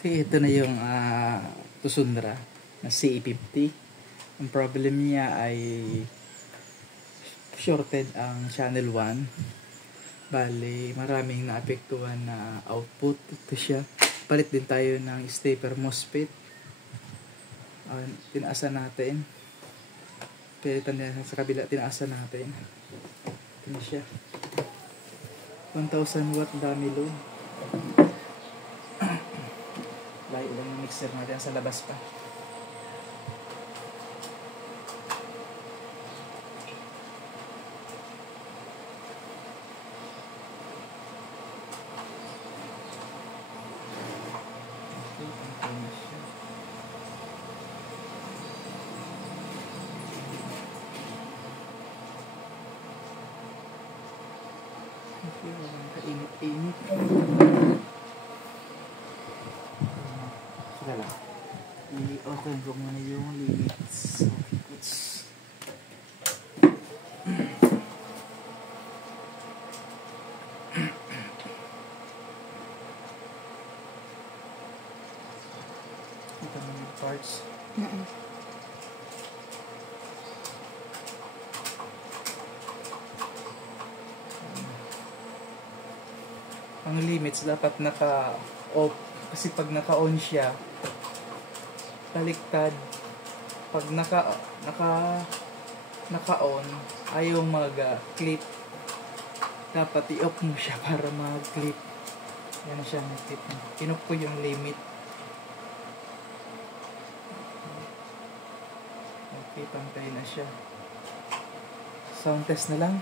Okay, ito na yung Tundra na CE50. Ang problem niya ay shorted ang channel 1. Bali, maraming naapektuhan na output. Ito siya. Palit din tayo ng stepper MOSFET. Tinaasan natin. Pilitan din sa kabila, tinaasan natin. Ito na siya. 1000 watt dummy load. Layo lang yung mixer natin sa labas pa. Okay, walang kainit-init. Sige lang. I-open ko muna yung limits. Ito na yung parts. Ang limits dapat naka-off kasi pag naka-on siya baliktad. Pag naka-on ayaw mag-clip. Dapat i-off mo siya para mag-clip. Yan siya mag-clip. Pin-off ko yung limit. Okay, pantay na siya. Sound test na lang.